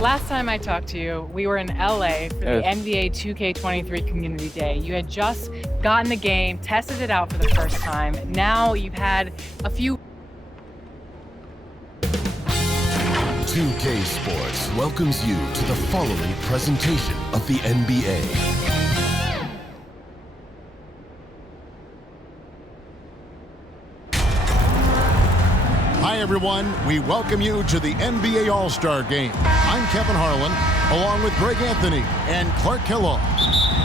Last time I talked to you, we were in LA for the NBA 2K23 Community Day. You had just gotten the game, tested it out for the first time. Now you've had a few. 2K Sports welcomes you to the following presentation of the NBA. Hi everyone, we welcome you to the NBA All-Star Game. I'm Kevin Harlan, along with Greg Anthony and Clark Kellogg.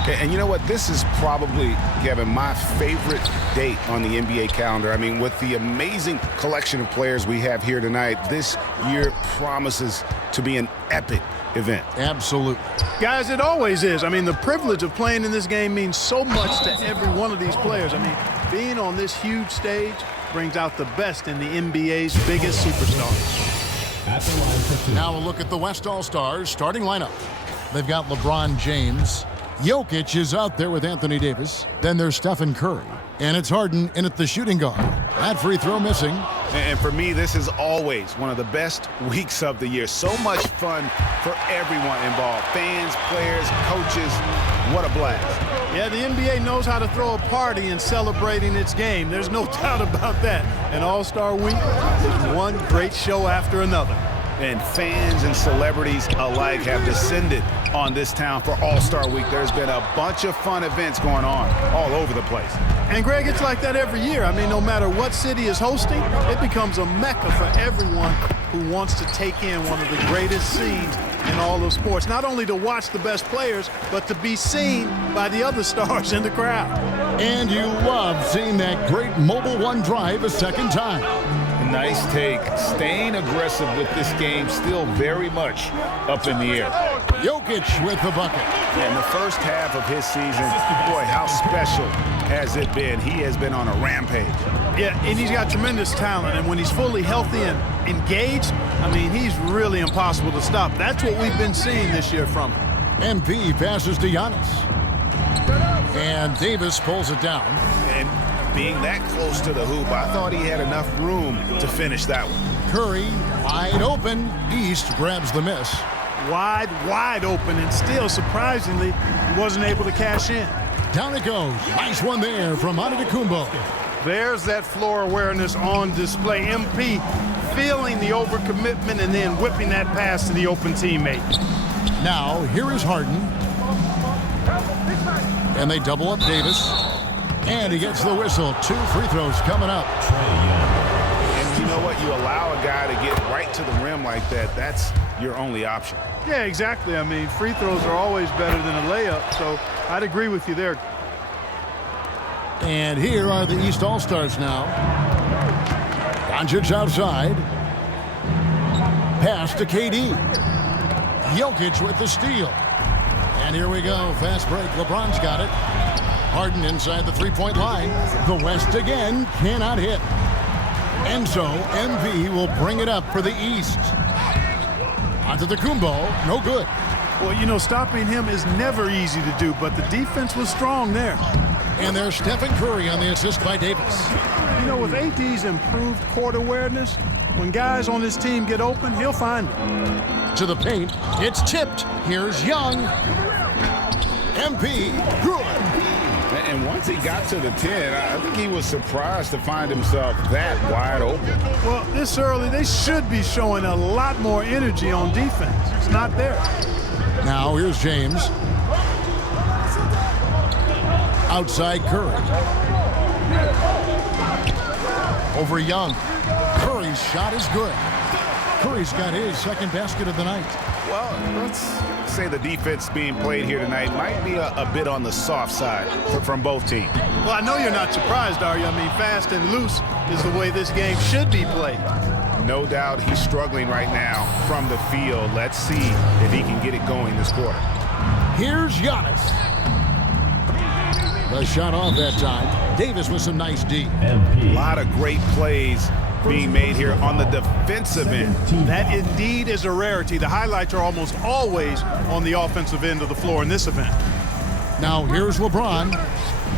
And you know what? This is probably, Kevin, my favorite date on the NBA calendar. I mean, with the amazing collection of players we have here tonight, this year promises to be an epic event. Absolutely. Guys, it always is. I mean, the privilege of playing in this game means so much to every one of these players. I mean, being on this huge stage brings out the best in the NBA's biggest superstars. Now a look at the West All-Stars starting lineup. They've got LeBron James. Jokic is out there with Anthony Davis. Then there's Stephen Curry. And it's Harden in at the shooting guard. That free throw missing. And for me, this is always one of the best weeks of the year. So much fun for everyone involved. Fans, players, coaches. What a blast. Yeah, the NBA knows how to throw a party in celebrating its game. There's no doubt about that. And All-Star Week is one great show after another. And fans and celebrities alike have descended on this town for All-Star Week. There's been a bunch of fun events going on all over the place. And Greg, it's like that every year. I mean, no matter what city is hosting, it becomes a mecca for everyone who wants to take in one of the greatest scenes in all of sports. Not only to watch the best players, but to be seen by the other stars in the crowd. And you love seeing that great Mobile One drive a second time. Nice take. Staying aggressive with this game, still very much up in the air. Jokic with the bucket. In the first half of his season, boy, how special has it been? He has been on a rampage. Yeah, and he's got tremendous talent, and when he's fully healthy and engaged, I mean, he's really impossible to stop. That's what we've been seeing this year from him. MP passes to Giannis. And Davis pulls it down. And being that close to the hoop, I thought he had enough room to finish that one. Curry wide open. East grabs the miss. Wide open, and still, surprisingly, he wasn't able to cash in. Down it goes. Nice one there from Antetokounmpo. There's that floor awareness on display. MP feeling the overcommitment and then whipping that pass to the open teammate. Now, here is Harden. And they double up Davis. And he gets the whistle. 2 free throws coming up. And you know what? You allow a guy to get right to the rim like that. That's your only option. Yeah, exactly. I mean, free throws are always better than a layup, so I'd agree with you there. And here are the East All-Stars now. Doncic outside. Pass to KD. Jokic with the steal. And here we go. Fast break. LeBron's got it. Harden inside the three-point line. The West again cannot hit. And so MV will bring it up for the East. Antetokounmpo, no good. Well, you know, stopping him is never easy to do, but the defense was strong there. And there's Stephen Curry on the assist by Davis. You know, with AD's improved court awareness, when guys on his team get open, he'll find them. To the paint, it's tipped. Here's Young. MP, good. And once he got to the 10, I think he was surprised to find himself that wide open. Well, this early, they should be showing a lot more energy on defense. It's not there. Now here's James. Outside Curry. Over Young. Curry's shot is good. Curry's got his second basket of the night. Well, let's say the defense being played here tonight might be a bit on the soft side from both teams. Well, I know you're not surprised, are you? I mean, fast and loose is the way this game should be played. No doubt he's struggling right now from the field. Let's see if he can get it going this quarter. Here's Giannis. The shot off that time. Davis with some nice D. A lot of great plays being made here on the defensive end. That indeed is a rarity. The highlights are almost always on the offensive end of the floor in this event. Now here's LeBron.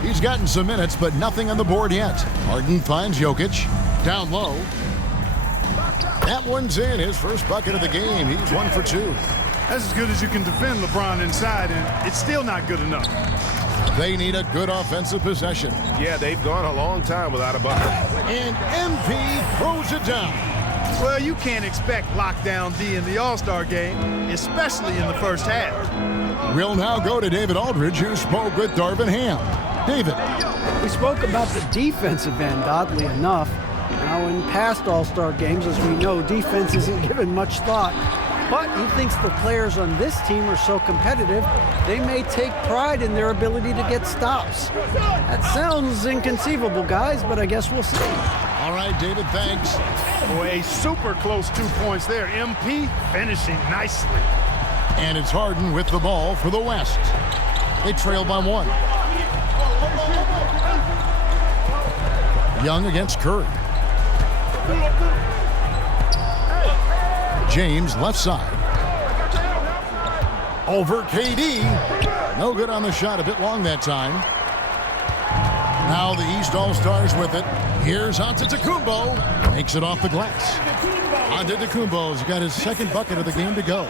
He's gotten some minutes, but nothing on the board yet. Harden finds Jokic. Down low. That one's in. His first bucket of the game. He's 1 for 2. That's as good as you can defend LeBron inside, and it's still not good enough. They need a good offensive possession. Yeah, they've gone a long time without a bucket. And MP throws it down. Well, you can't expect lockdown D in the All-Star game, especially in the first half. We'll now go to David Aldridge, who spoke with Darvin Ham. David. We spoke about the defensive end, oddly enough. Now, in past All-Star games, as we know, defense isn't given much thought. But he thinks the players on this team are so competitive, they may take pride in their ability to get stops. That sounds inconceivable, guys, but I guess we'll see. All right, David, thanks. Boy, a super close 2 points there. MP finishing nicely. And it's Harden with the ball for the West. They trail by 1. Young against Curry. James left side. Over KD. No good on the shot, a bit long that time. Now the East All-Stars with it. Here's Antetokounmpo. Makes it off the glass. Antetokounmpo's got his second bucket of the game to go.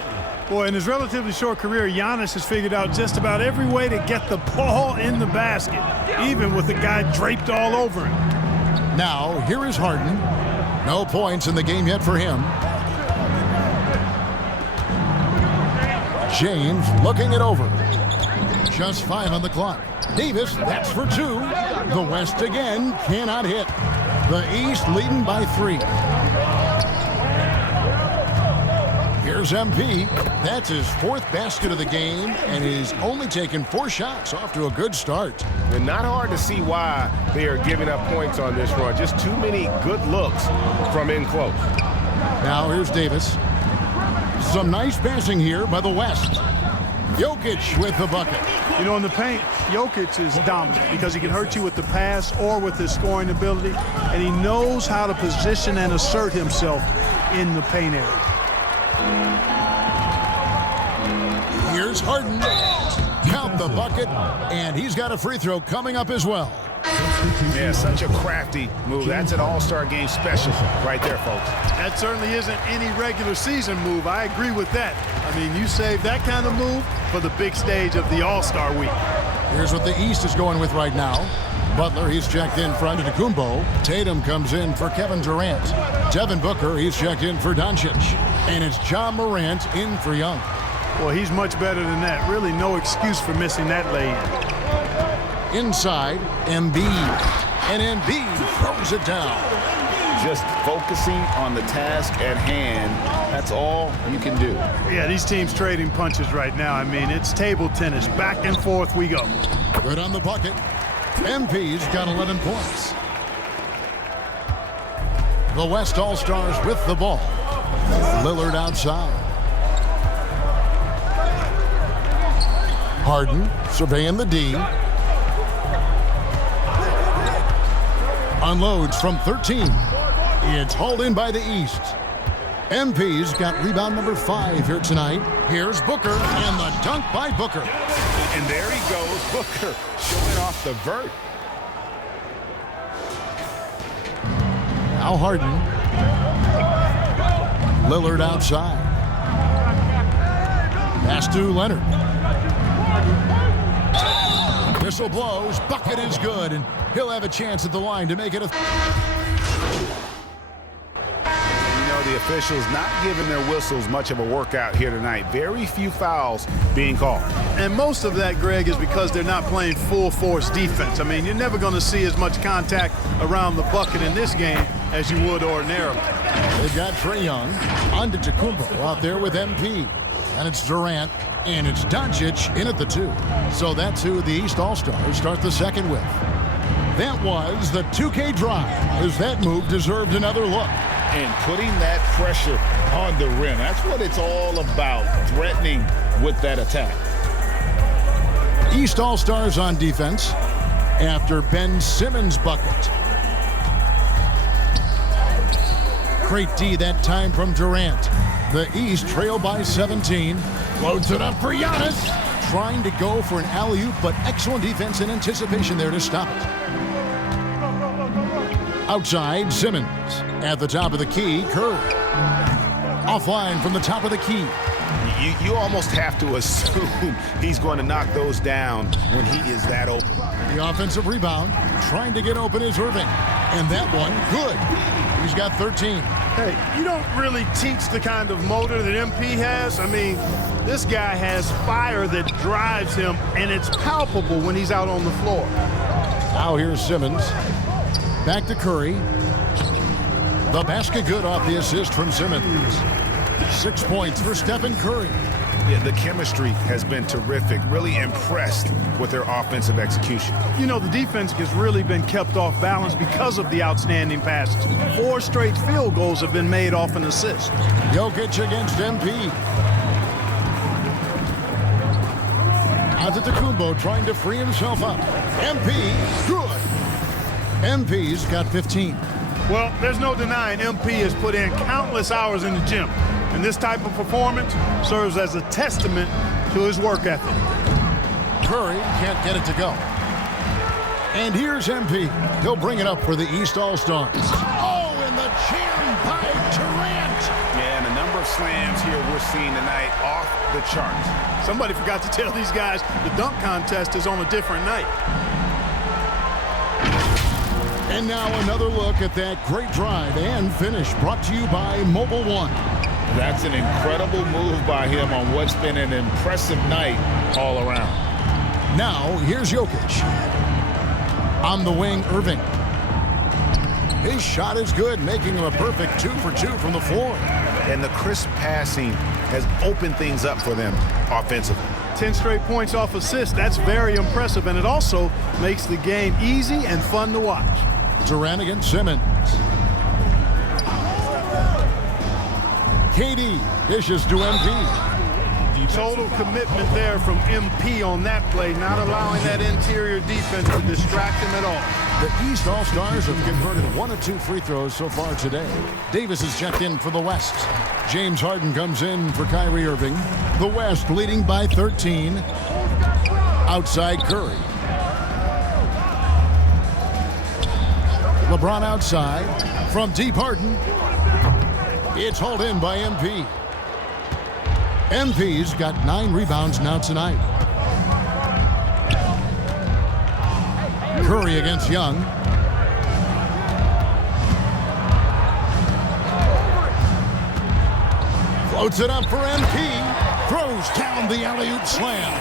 Boy, in his relatively short career, Giannis has figured out just about every way to get the ball in the basket, even with the guy draped all over him. Now, here is Harden. No points in the game yet for him. James looking it over. Just 5 on the clock. Davis, that's for 2. The West again cannot hit. The East leading by 3. Here's MP. That's his 4th basket of the game, and he's only taken 4 shots. Off to a good start. And not hard to see why they are giving up points on this run. Just too many good looks from in close. Now here's Davis. Some nice passing here by the West. Jokic with the bucket. You know, in the paint, Jokic is dominant because he can hurt you with the pass or with his scoring ability, and he knows how to position and assert himself in the paint area. Here's Harden. Count the bucket, and he's got a free throw coming up as well. Yeah, such a crafty move. That's an All-Star game special right there, folks. That certainly isn't any regular season move. I agree with that. I mean, you save that kind of move for the big stage of the All-Star week. Here's what the East is going with right now. Butler, he's checked in for Antetokounmpo. Tatum comes in for Kevin Durant. Devin Booker, he's checked in for Doncic. And it's John Morant in for Young. Well, he's much better than that. Really no excuse for missing that lay-in. Inside, Embiid. And Embiid throws it down. Just focusing on the task at hand. That's all you can do. Yeah, these teams trading punches right now. I mean, it's table tennis. Back and forth we go. Good on the bucket. MP's got 11 points. The West All-Stars with the ball. Lillard outside. Harden surveying the D. Unloads from 13. It's hauled in by the East. MP's got rebound number 5 here tonight. Here's Booker, and the dunk by Booker. And there he goes, Booker, showing off the vert. Now Harden. Lillard outside. Pass to Leonard. Whistle blows. Bucket is good, and he'll have a chance at the line to make it a... You know, the officials not giving their whistles much of a workout here tonight. Very few fouls being called. And most of that, Greg, is because they're not playing full-force defense. I mean, you're never going to see as much contact around the bucket in this game as you would ordinarily. They've got Trae Young, Antetokounmpo out there with MP. And it's Durant, and it's Doncic in at the 2. So that's who the East All-Stars start the second with. That was the 2K drive, as that move deserved another look. And putting that pressure on the rim. That's what it's all about, threatening with that attack. East All-Stars on defense after Ben Simmons' bucket. Great D that time from Durant. The East trail by 17. Loads it up for Giannis. Trying to go for an alley-oop, but excellent defense and anticipation there to stop it. Outside, Simmons. At the top of the key, Curry. Offline from the top of the key. You almost have to assume he's going to knock those down when he is that open. The offensive rebound, trying to get open is Irving. And that one, good. He's got 13. Hey, you don't really teach the kind of motor that MP has. I mean, this guy has fire that drives him, and it's palpable when he's out on the floor. Now here's Simmons. Back to Curry. The basket good off the assist from Simmons. 6 points for Stephen Curry. Yeah, the chemistry has been terrific. Really impressed with their offensive execution. You know, the defense has really been kept off balance because of the outstanding passes. 4 straight field goals have been made off an assist. Jokic against MP. Antetokounmpo trying to free himself up. MP, good. MP's got 15. Well, there's no denying MP has put in countless hours in the gym. And this type of performance serves as a testament to his work ethic. Curry can't get it to go. And here's MP. He'll bring it up for the East All-Stars. Oh, and the jam by Durant. Yeah, and the number of slams here we're seeing tonight off the charts. Somebody forgot to tell these guys the dunk contest is on a different night. And now another look at that great drive and finish brought to you by Mobile One. That's an incredible move by him on what's been an impressive night all around. Now, here's Jokic. On the wing, Irving. His shot is good, making him a perfect 2 for 2 from the floor. And the crisp passing has opened things up for them offensively. 10 straight points off assists. That's very impressive, and it also makes the game easy and fun to watch. Durant against Simmons. KD dishes to MP. Total commitment there from MP on that play, not allowing that interior defense to distract him at all. The East All-Stars have converted 1 of 2 free throws so far today. Davis is checked in for the West. James Harden comes in for Kyrie Irving. The West leading by 13. Outside Curry. LeBron outside. From deep Harden. It's hauled in by MP. MP's got 9 rebounds now tonight. Curry against Young. Floats it up for MP. Throws down the alley-oop slam.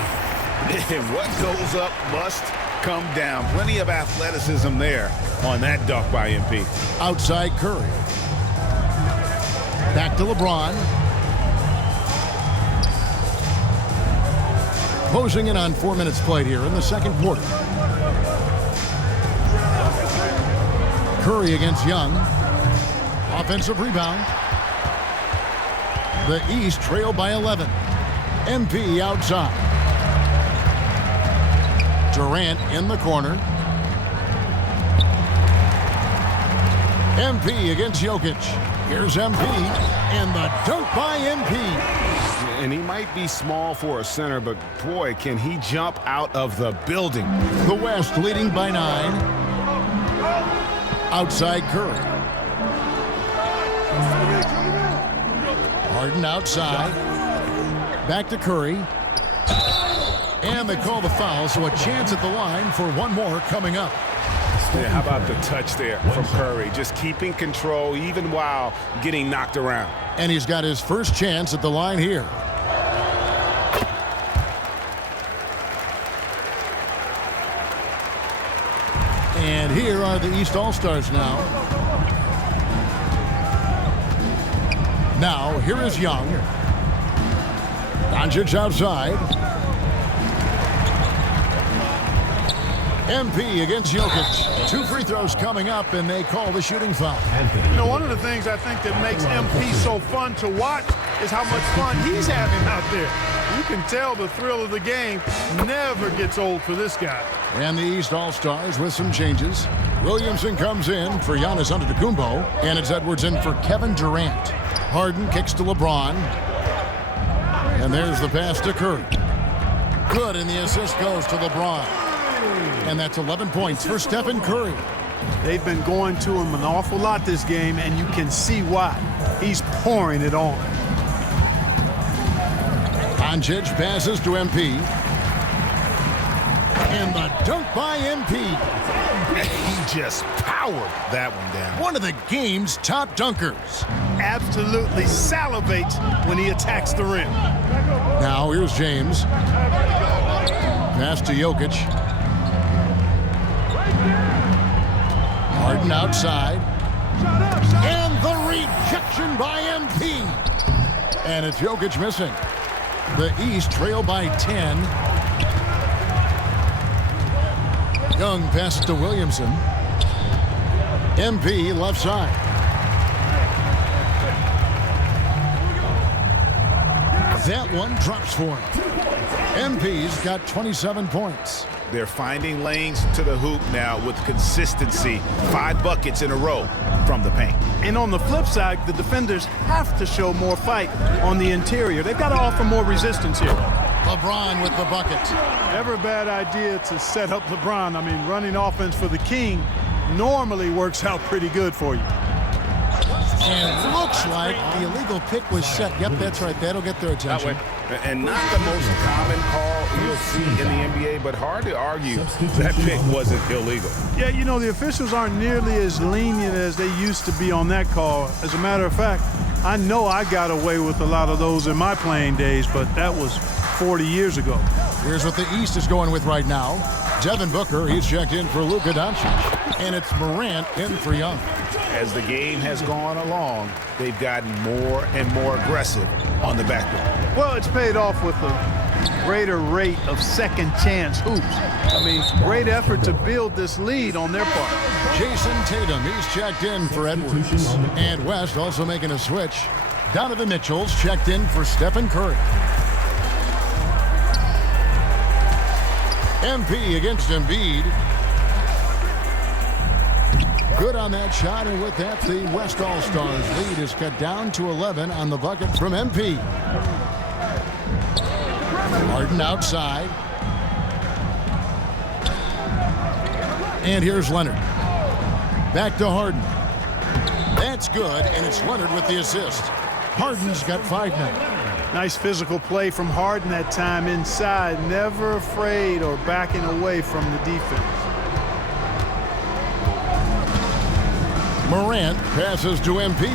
And what goes up must come down. Plenty of athleticism there on that dunk by MP. Outside Curry. Back to LeBron. Closing in on 4 minutes played here in the second quarter. Curry against Young. Offensive rebound. The East trail by 11. MP outside. Durant in the corner. MP against Jokic. Here's MP, and the dunk by MP. And he might be small for a center, but boy, can he jump out of the building. The West leading by 9. Outside Curry. Harden outside. Back to Curry. And they call the foul, so a chance at the line for one more coming up. Yeah, how about the touch there from Curry? Just keeping control even while getting knocked around. And he's got his first chance at the line here. And here are the East All-Stars now. Now, here is Young. Doncic outside. MP against Jokic. 2 free throws coming up, and they call the shooting foul. You know, one of the things I think that makes MP so fun to watch is how much fun he's having out there. You can tell the thrill of the game never gets old for this guy. And the East All-Stars with some changes. Williamson comes in for Giannis Antetokounmpo, and it's Edwards in for Kevin Durant. Harden kicks to LeBron. And there's the pass to Curry. Good, and the assist goes to LeBron. And that's 11 points for Stephen Curry. They've been going to him an awful lot this game, and you can see why. He's pouring it on. Doncic passes to MP. And the dunk by MP. He just powered that one down. One of the game's top dunkers. Absolutely salivates when he attacks the rim. Now here's James. Pass to Jokic. Harden outside. And the rejection by MP. And it's Jokic missing. The East trail by 10. Young passes to Williamson. MP left side. That one drops for him. MP's got 27 points. They're finding lanes to the hoop now with consistency. 5 buckets in a row from the paint. And on the flip side, the defenders have to show more fight on the interior. They've got to offer more resistance here. LeBron with the bucket. Never a bad idea to set up LeBron. I mean, running offense for the King normally works out pretty good for you. And looks like the illegal pick was set. Yep, that's right. That'll get their attention. And not the most common call you'll see in the NBA, but hard to argue that pick wasn't illegal. Yeah, you know, the officials aren't nearly as lenient as they used to be on that call. As a matter of fact, I know I got away with a lot of those in my playing days, but that was 40 years ago. Here's what the East is going with right now. Devin Booker, he's checked in for Luka Doncic. And it's Morant in for Young. As the game has gone along, they've gotten more and more aggressive on the backboard. Well, it's paid off with a greater rate of second chance hoops. I mean, great effort to build this lead on their part. Jason Tatum, he's checked in for Edwards. And West also making a switch. Donovan Mitchell's checked in for Stephen Curry. MP against Embiid. Good on that shot, and with that, the West All-Stars lead is cut down to 11 on the bucket from MP. Harden outside. And here's Leonard. Back to Harden. That's good, and it's Leonard with the assist. Harden's got 5 now. Nice physical play from Harden that time inside. Never afraid or backing away from the defense. Morant passes to MP.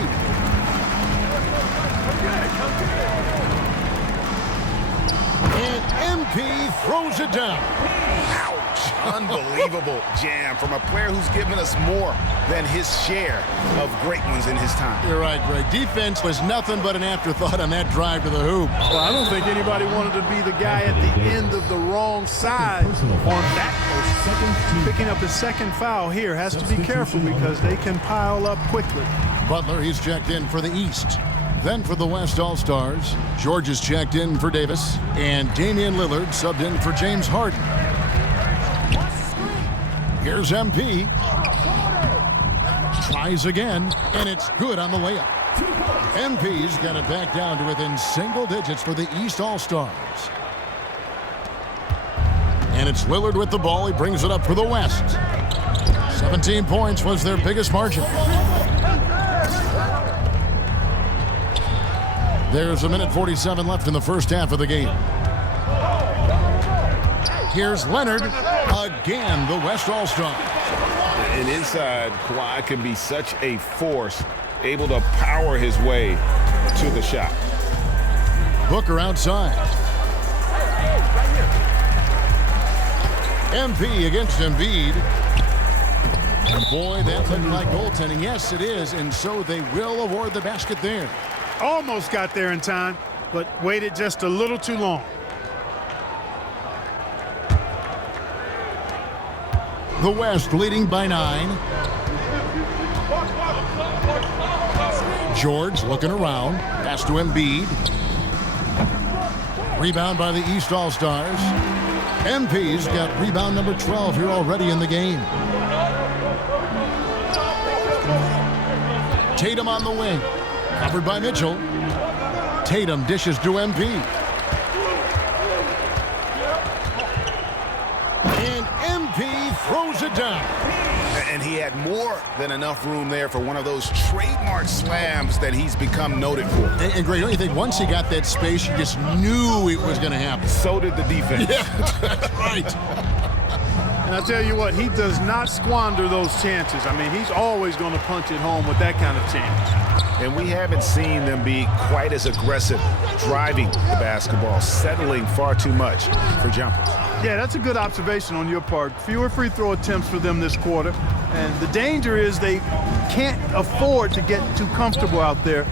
And MP throws it down. Ouch. Unbelievable jam from a player who's given us more than his share of great ones in his time. You're right, Greg. Defense was nothing but an afterthought on that drive to the hoop. Well, I don't think anybody wanted to be the guy at the end of the wrong side on that post. Picking up his second foul here, has to be careful because they can pile up quickly. Butler, he's checked in for the East. Then for the West All-Stars, George is checked in for Davis, and Damian Lillard subbed in for James Harden. Here's MP. Tries again, and it's good on the layup. MP's got it back down to within single digits for the East All-Stars. And it's Lillard with the ball. He brings it up for the West. 17 points was their biggest margin. There's 1:47 left in the first half of the game. Here's Leonard. Again, the West All-Star. And inside, Kawhi can be such a force, able to power his way to the shot. Booker outside. MP against Embiid. And boy, that looked like goaltending. Yes, it is, and so they will award the basket there. Almost got there in time, but waited just a little too long. The West leading by 9. George looking around. Pass to Embiid. Rebound by the East All-Stars. MP's got rebound number 12 here already in the game. Tatum on the wing. Covered by Mitchell. Tatum dishes to MP. And MP throws it down. And he had more than enough room there for one of those trademark slams that he's become noted for. And Greg, don't you think once he got that space, you just knew it was going to happen? So did the defense. Yeah, that's right. And I tell you what, he does not squander those chances. I mean, he's always going to punch it home with that kind of chance. And we haven't seen them be quite as aggressive driving the basketball, settling far too much for jumpers. Yeah, that's a good observation on your part. Fewer free throw attempts for them this quarter. And the danger is they can't afford to get too comfortable out there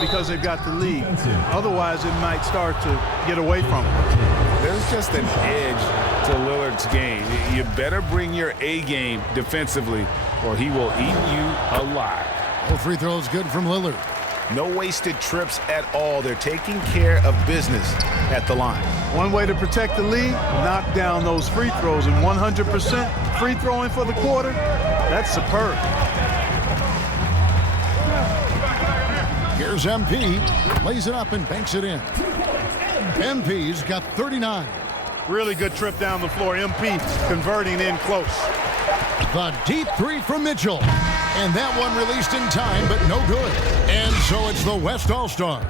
because they've got the lead. Otherwise, it might start to get away from them. There's just an edge to Lillard's game. You better bring your A game defensively or he will eat you alive. All free throws good from Lillard. No wasted trips at all. They're taking care of business at the line. One way to protect the lead, knock down those free throws. And 100% free throwing for the quarter, that's superb. Here's MP, lays it up and banks it in. MP's got 39. Really good trip down the floor. MP converting in close. The deep three from Mitchell. And that one released in time, but no good. And so it's the West All-Stars.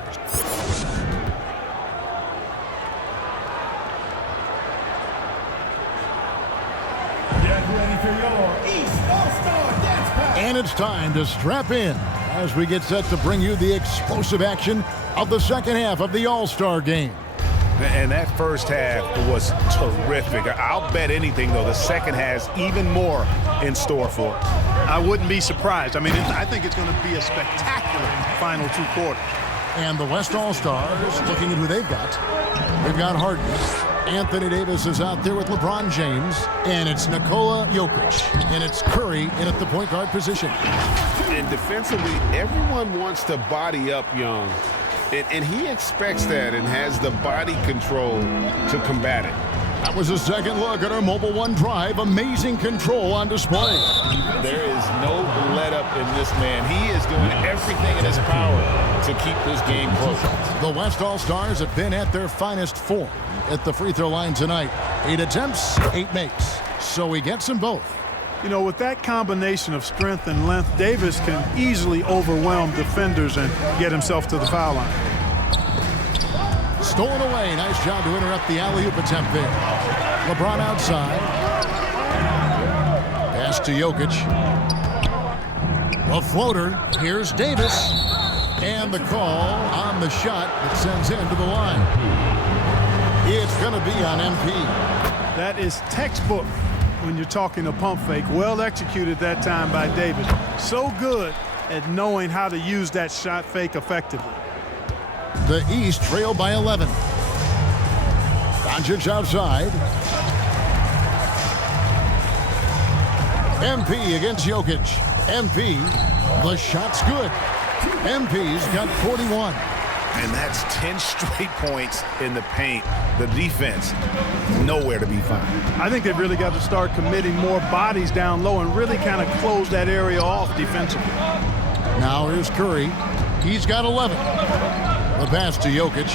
Get ready for your East All-Star Dance Pass. And it's time to strap in as we get set to bring you the explosive action of the second half of the All-Star game. And that first half was terrific. I'll bet anything, though, the second has even more in store for it. I wouldn't be surprised. I mean, I think it's going to be a spectacular final two quarters. And the West All-Stars, looking at who they've got. They've got Harden. Anthony Davis is out there with LeBron James. And it's Nikola Jokic. And it's Curry in at the point guard position. And defensively, everyone wants to body up Young. And he expects that and has the body control to combat it. That was a second look at our Mobile One Drive. Amazing control on display. There is no let-up in this man. He is doing everything in his power to keep this game close. The West All-Stars have been at their finest form at the free throw line tonight. 8 attempts, 8 makes. So he gets them both. You know, with that combination of strength and length, Davis can easily overwhelm defenders and get himself to the foul line. Stolen away. Nice job to interrupt the alley-oop attempt there. LeBron outside. Pass to Jokic. A floater. Here's Davis. And the call on the shot that sends him to the line. It's going to be on MP. That is textbook when you're talking a pump fake. Well executed that time by Davis. So good at knowing how to use that shot fake effectively. The East trail by 11. Doncic outside. MP against Jokic. MP, the shot's good. MP's got 41. And that's 10 straight points in the paint. The defense, nowhere to be found. I think they've really got to start committing more bodies down low and really kind of close that area off defensively. Now here's Curry. He's got 11. The pass to Jokic.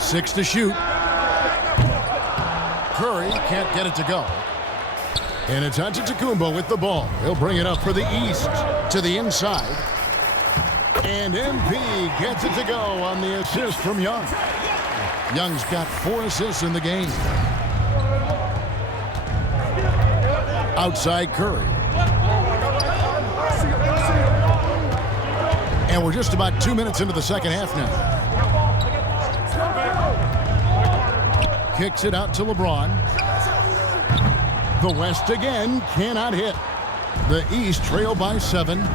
6 to shoot. Curry can't get it to go. And it's Antetokounmpo with the ball. He'll bring it up for the East to the inside. And MP gets it to go on the assist from Young. Young's got 4 assists in the game. Outside Curry. And we're just about 2 minutes into the second half now. Kicks it out to LeBron. The West again cannot hit. The East trail by 7.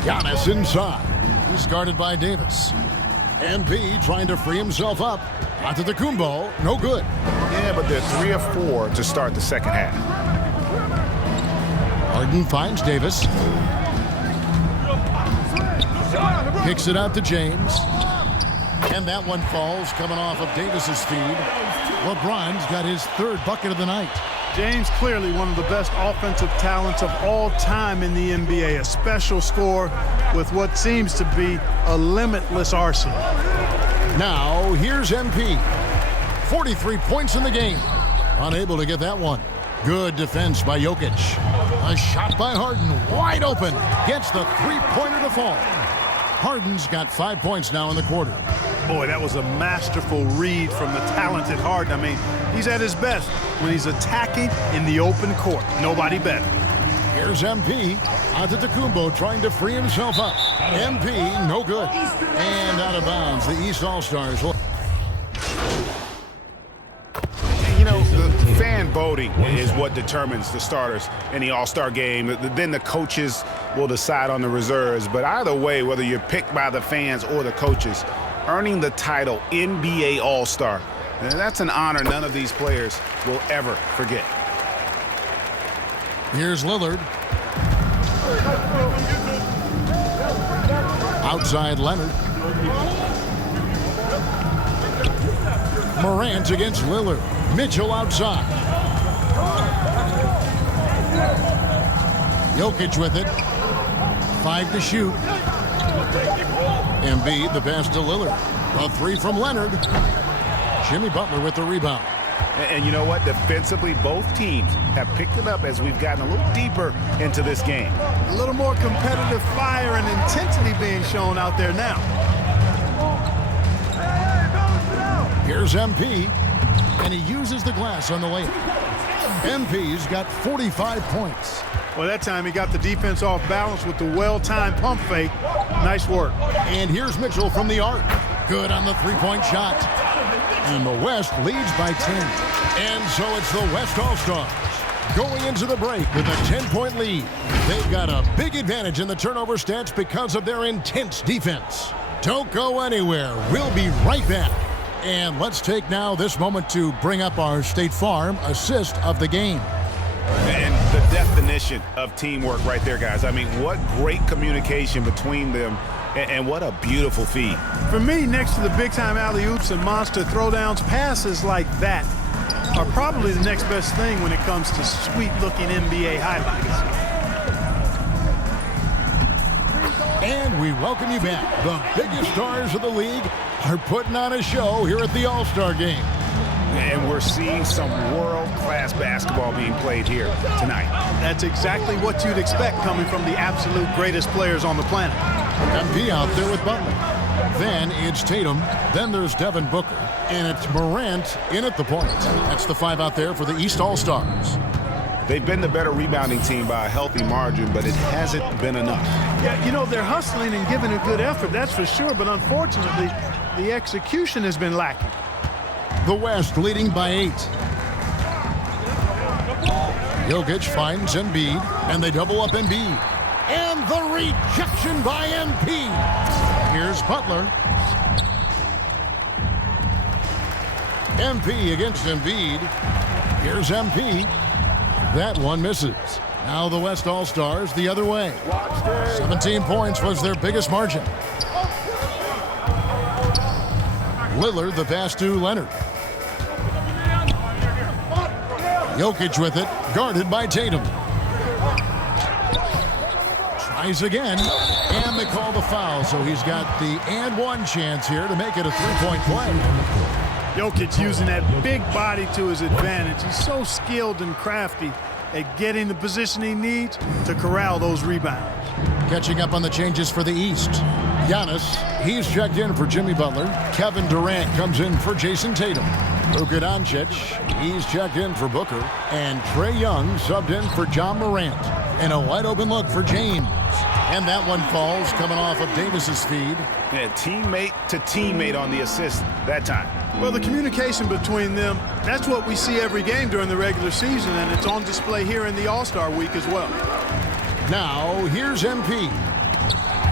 Giannis inside. He's guarded by Davis. MP trying to free himself up. Antetokounmpo, no good. Yeah, but they're 3 of 4 to start the second half. Harden finds Davis. Kicks it out to James. And that one falls coming off of Davis's feed. LeBron's got his 3rd bucket of the night. James clearly one of the best offensive talents of all time in the NBA. A special scorer with what seems to be a limitless arsenal. Now here's MP. 43 points in the game. Unable to get that one. Good defense by Jokic. A shot by Harden, wide open. Gets the three-pointer to fall. Harden's got 5 points now in the quarter. Boy, that was a masterful read from the talented Harden. I mean, he's at his best when he's attacking in the open court. Nobody better. Here's MP. Antetokounmpo trying to free himself up. MP, no good. And out of bounds, the East All-Stars. You know, the fan voting is what determines the starters in the All-Star game. Then the coaches will decide on the reserves. But either way, whether you're picked by the fans or the coaches, earning the title NBA All-Star, that's an honor none of these players will ever forget. Here's Lillard. Outside Leonard. Morant against Lillard. Mitchell outside. Jokic with it. 5 to shoot. Embiid, the pass to Lillard. A 3 from Leonard. Jimmy Butler with the rebound. And you know what? Defensively, both teams have picked it up as we've gotten a little deeper into this game. A little more competitive fire and intensity being shown out there now. Here's MP, and he uses the glass on the layup. MP's got 45 points. Well, that time he got the defense off balance with the well-timed pump fake. Nice work. And here's Mitchell from the arc. Good on the three-point shot. And the West leads by 10. And so it's the West All-Stars going into the break with a 10-point lead. They've got a big advantage in the turnover stats because of their intense defense. Don't go anywhere. We'll be right back. And let's take now this moment to bring up our State Farm assist of the game. And the definition of teamwork right there, guys. I mean, what great communication between them, and what a beautiful feed. For me, next to the big-time alley-oops and monster throwdowns, passes like that are probably the next best thing when it comes to sweet-looking NBA highlights. And we welcome you back. The biggest stars of the league are putting on a show here at the All-Star Game. And we're seeing some world-class basketball being played here tonight. That's exactly what you'd expect coming from the absolute greatest players on the planet. MP out there with Butler. Then it's Tatum. Then there's Devin Booker. And it's Morant in at the point. That's the 5 out there for the East All-Stars. They've been the better rebounding team by a healthy margin, but it hasn't been enough. Yeah, you know, they're hustling and giving a good effort, that's for sure. But unfortunately, the execution has been lacking. The West leading by 8. Jokic finds Embiid, and they double up Embiid. And the rejection by MP. Here's Butler. MP against Embiid. Here's MP. That one misses. Now the West All-Stars the other way. 17 points was their biggest margin. Lillard, the pass to Leonard. Jokic with it, guarded by Tatum. Tries again, and they call the foul, so he's got the and one chance here to make it a three-point play. Jokic using that big body to his advantage. He's so skilled and crafty at getting the position he needs to corral those rebounds. Catching up on the changes for the East. Giannis, he's checked in for Jimmy Butler. Kevin Durant comes in for Jason Tatum. Luka Doncic, he's checked in for Booker. And Trae Young subbed in for John Morant. And a wide open look for James. And that one falls coming off of Davis's feed. Yeah, teammate to teammate on the assist that time. Well, the communication between them, that's what we see every game during the regular season, and it's on display here in the All-Star week as well. Now, here's MP.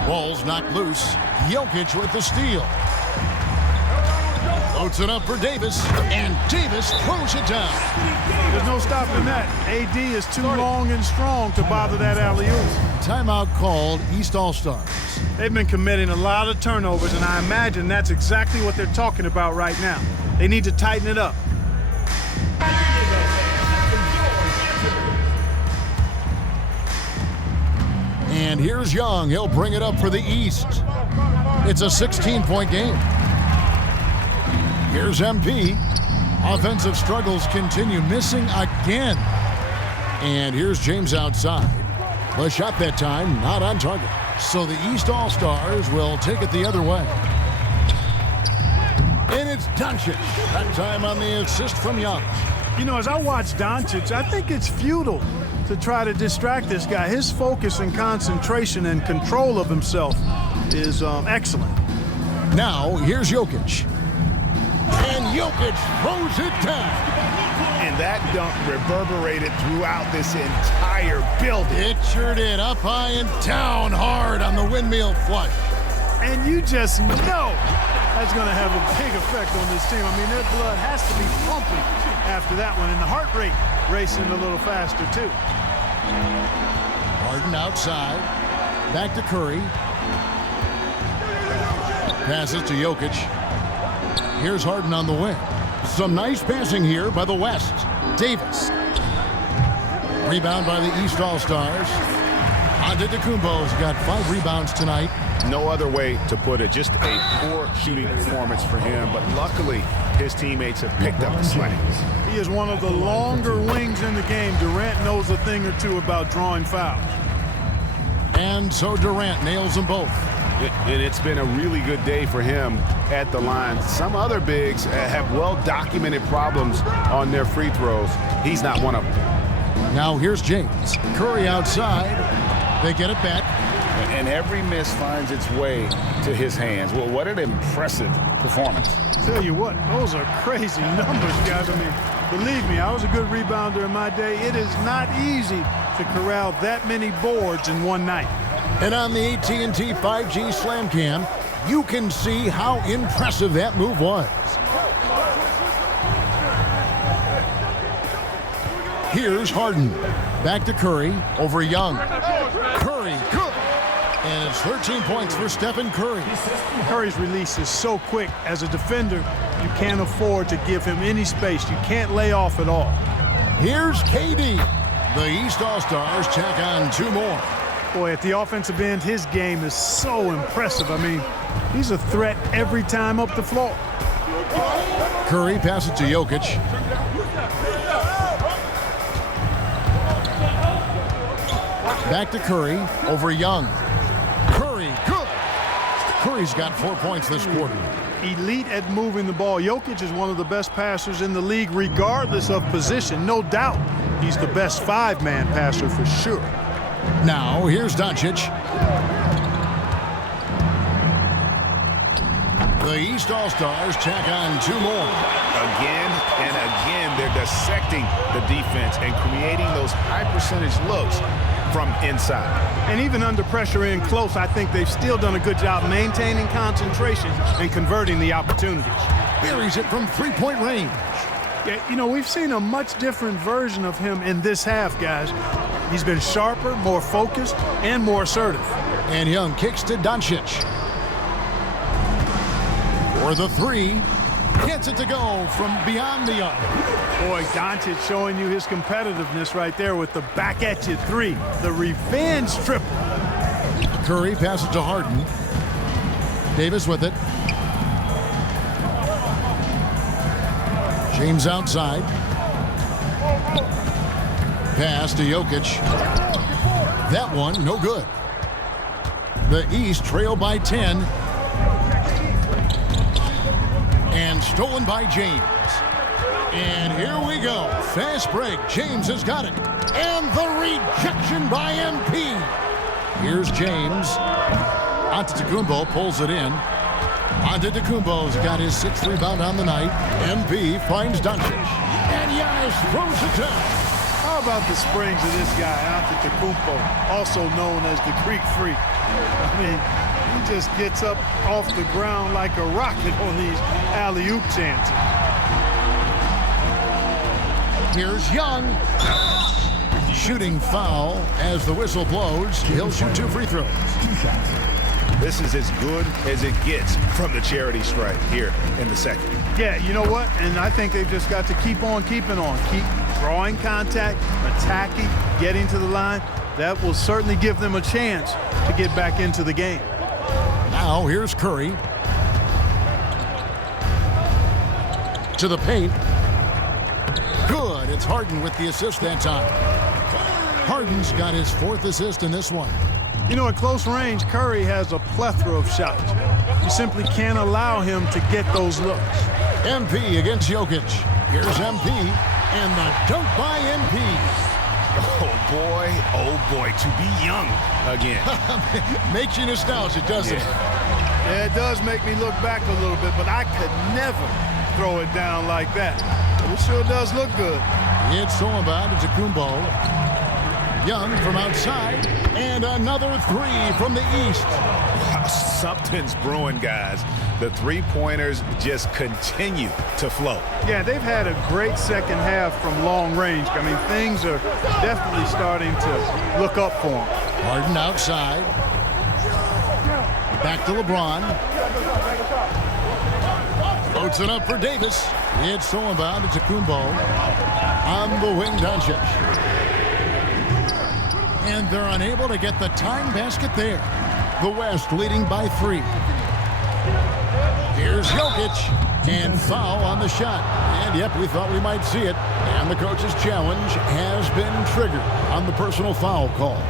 Ball's knocked loose. Jokic with the steal. Floats it up for Davis, and Davis throws it down. There's no stopping that. AD is too long and strong to bother that alley-oop. Timeout called East All-Stars. They've been committing a lot of turnovers, and I imagine that's exactly what they're talking about right now. They need to tighten it up. And here's Young. He'll bring it up for the East. It's a 16-point game. Here's MP. Offensive struggles continue, missing again. And here's James outside. The shot that time not on target. So the East All-Stars will take it the other way. And it's Doncic. That time on the assist from Young. You know, as I watch Doncic, I think it's futile to try to distract this guy. His focus and concentration and control of himself is excellent. Now, here's Jokic. And Jokic throws it down. And that dunk reverberated throughout this entire building. It sure did. Up high and down hard on the windmill flush. And you just know that's going to have a big effect on this team. I mean, their blood has to be pumping after that one, and the heart rate racing a little faster, too. Harden outside. Back to Curry. Passes to Jokic. Here's Harden on the wing. Some nice passing here by the West. Davis. Rebound by the East All-Stars. Antetokounmpo's got 5 rebounds tonight. No other way to put it. Just a poor shooting performance for him, but luckily his teammates have picked up the slack. He is one of the longer wings in the game. Durant knows a thing or two about drawing fouls. And so Durant nails them both. And it's been a really good day for him at the line. Some other bigs have well-documented problems on their free throws. He's not one of them. Now here's James. Curry outside. They get it back. And every miss finds its way to his hands. Well, what an impressive performance. Tell you what, those are crazy numbers, guys. I mean, believe me, I was a good rebounder in my day. It is not easy to corral that many boards in one night. And on the AT&T 5G Slam Cam, you can see how impressive that move was. Here's Harden. Back to Curry over Young. Curry, good. And it's 13 points for Stephen Curry. Curry's release is so quick. As a defender, you can't afford to give him any space. You can't lay off at all. Here's KD. The East All-Stars tack on 2 more. Boy, at the offensive end, his game is so impressive. I mean, he's a threat every time up the floor. Curry passes to Jokic. Back to Curry over Young. Curry, good. Curry's got 4 points this quarter. Elite at moving the ball. Jokic is one of the best passers in the league, regardless of position. No doubt he's the best 5-man passer for sure. Now, here's Doncic. The East All-Stars tack on 2 more. Again and again, they're dissecting the defense and creating those high-percentage looks from inside. And even under pressure in close, I think they've still done a good job maintaining concentration and converting the opportunities. Buries it from 3-point range. Yeah, you know, we've seen a much different version of him in this half, guys. He's been sharper, more focused, and more assertive. And Young kicks to Doncic. For the 3. Gets it to go from beyond the arc. Boy, Doncic showing you his competitiveness right there with the back at you 3. The revenge triple. Curry passes to Harden. Davis with it. James outside. Pass to Jokic. That one, no good. The East trail by 10. And stolen by James. And here we go. Fast break. James has got it. And the rejection by MP. Here's James. Antetokounmpo pulls it in. Antetokounmpo's got his 6th rebound on the night. MP finds Doncic. And Giannis throws it down. How about the springs of this guy, Antetokounmpo, also known as the Greek Freak? I mean, he just gets up off the ground like a rocket on these alley-oop chances. Here's Young. Shooting foul as the whistle blows. He'll shoot 2 free throws. This is as good as it gets from the charity stripe here in the second. Yeah, you know what? And I think they've just got to keep on keeping on. Keep drawing contact, attacking, getting to the line. That will certainly give them a chance to get back into the game. Now here's Curry. To the paint. It's Harden with the assist that time. Harden's got his 4th assist in this one. You know, at close range, Curry has a plethora of shots. You simply can't allow him to get those looks. MP against Jokic. Here's MP, and the dunk by MP. Oh boy, to be young again. Makes you nostalgic, doesn't it? Yeah, it does make me look back a little bit, but I could never throw it down like that. But it sure does look good. It's Solomon to Kumbo. Young from outside, and another 3 from the east. Wow, something's brewing, guys. The three-pointers just continue to flow. Yeah, they've had a great second half from long range. I mean, things are definitely starting to look up for them. Harden outside. Back to LeBron. Floats it up for Davis. It's Solomon to Kumbo. On the wing, Doncic. And they're unable to get the time basket there. The West leading by 3. Here's Jokic, and foul on the shot. And yep, we thought we might see it. And the coach's challenge has been triggered on the personal foul call.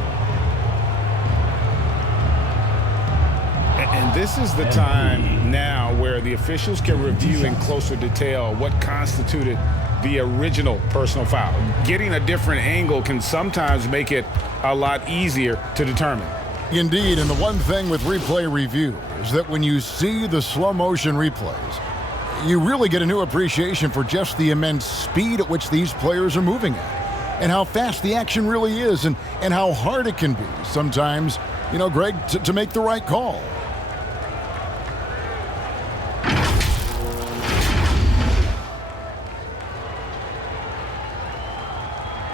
And this is the time now where the officials can review in closer detail what constituted the original personal foul. Getting a different angle can sometimes make it a lot easier to determine. Indeed, and the one thing with replay review is that when you see the slow motion replays, you really get a new appreciation for just the immense speed at which these players are moving at, and how fast the action really is, and how hard it can be sometimes, you know, Greg, to make the right call.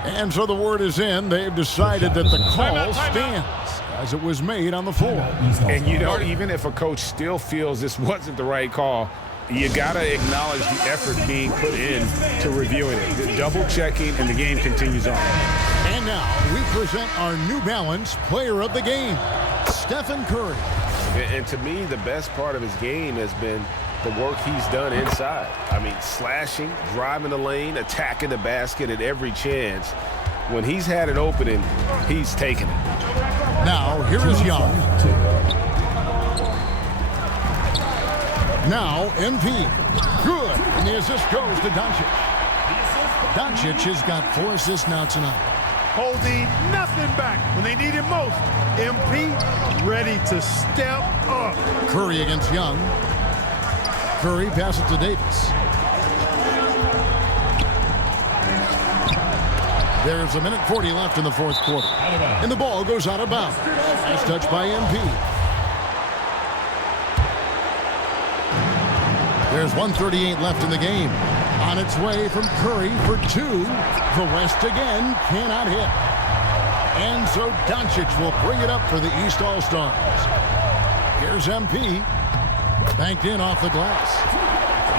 And so the word is in. They've decided that the call stands as it was made on the floor. And, you know, even if a coach still feels this wasn't the right call, you got to acknowledge the effort being put in to reviewing it. The double-checking, and the game continues on. And now we present our New Balance Player of the Game, Stephen Curry. And to me, the best part of his game has been the work he's done inside. I mean, slashing, driving the lane, attacking the basket at every chance. When he's had an opening, he's taken it. Now, here is Young. Now, MP. Good. And the assist goes to Doncic. Doncic has got 4 assists now tonight. Holding nothing back when they need him most. MP ready to step up. Curry against Young. Curry passes to Davis. There's 1:40 left in the 4th quarter. And the ball goes out of bounds. Nice touch by MP. There's 1:38 left in the game. On its way from Curry for 2. The West again cannot hit. And so Doncic will bring it up for the East All-Stars. Here's MP. Banked in off the glass.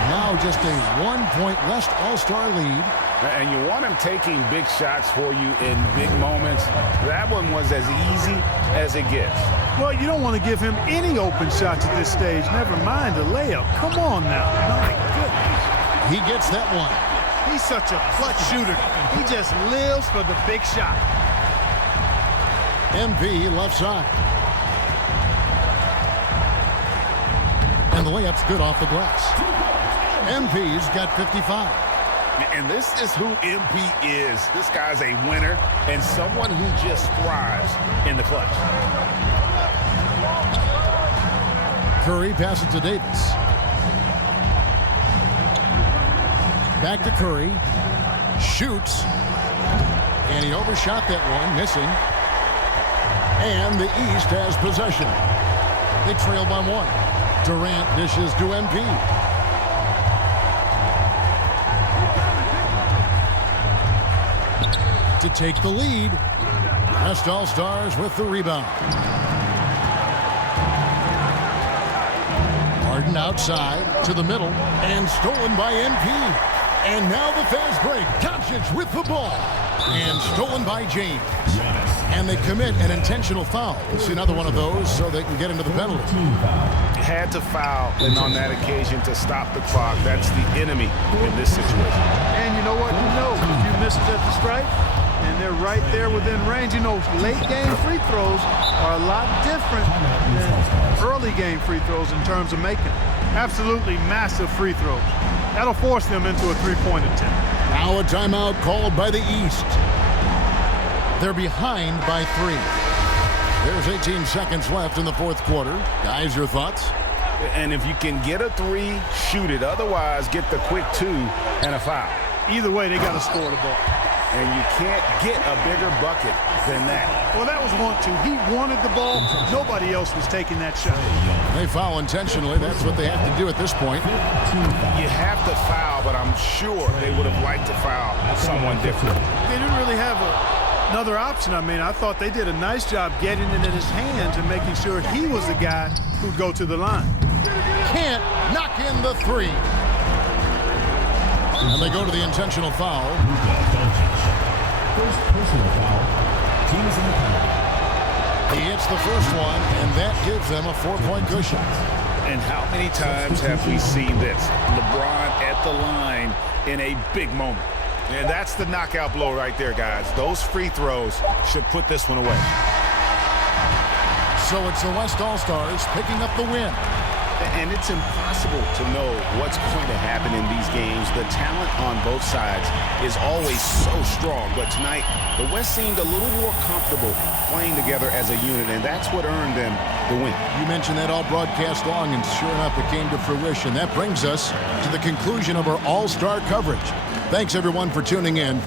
Now just a 1-point West All-Star lead. And you want him taking big shots for you in big moments. That one was as easy as it gets. Well, you don't want to give him any open shots at this stage. Never mind a layup. Come on now. My goodness. He gets that one. He's such a clutch shooter. He just lives for the big shot. MP left side. And the layup's good off the glass. MP's got 55. And this is who MP is. This guy's a winner and someone who just thrives in the clutch. Curry passes to Davis. Back to Curry. Shoots. And he overshot that one, missing. And the East has possession. They trail by 1. Durant dishes to MP. To take the lead. West All-Stars with the rebound. Harden outside to the middle and stolen by MP. And now the fast break. Doncic with the ball. And stolen by James. And they commit an intentional foul. We'll see another one of those so they can get into the penalty. Had to foul, and on that occasion to stop the clock. That's the enemy in this situation. And you know what? You know, if you misses at the stripe, and they're right there within range. You know, late game free throws are a lot different than early game free throws in terms of making. Absolutely massive free throws. That'll force them into a three-point attempt. Now a timeout called by the East. They're behind by 3. There's 18 seconds left in the fourth quarter. Guys, your thoughts? And if you can get a 3, shoot it. Otherwise, get the quick 2 and a foul. Either way, they got to score the ball. And you can't get a bigger bucket than that. Well, that was 1-2. He wanted the ball. Nobody else was taking that shot. They foul intentionally. That's what they have to do at this point. You have to foul, but I'm sure they would have liked to foul someone different. They didn't really have another option. I mean, I thought they did a nice job getting it in his hands and making sure he was the guy who'd go to the line. Can't knock in the 3. And they go to the intentional foul. First personal foul. Team is in the penalty. He hits the first one, and that gives them a 4-point cushion. And how many times have we seen this? LeBron at the line in a big moment. And that's the knockout blow right there, guys. Those free throws should put this one away. So it's the West All-Stars picking up the win. And it's impossible to know what's going to happen in these games. The talent on both sides is always so strong. But tonight, the West seemed a little more comfortable playing together as a unit, and that's what earned them the win. You mentioned that all broadcast long, and sure enough, it came to fruition. That brings us to the conclusion of our All-Star coverage. Thanks, everyone, for tuning in.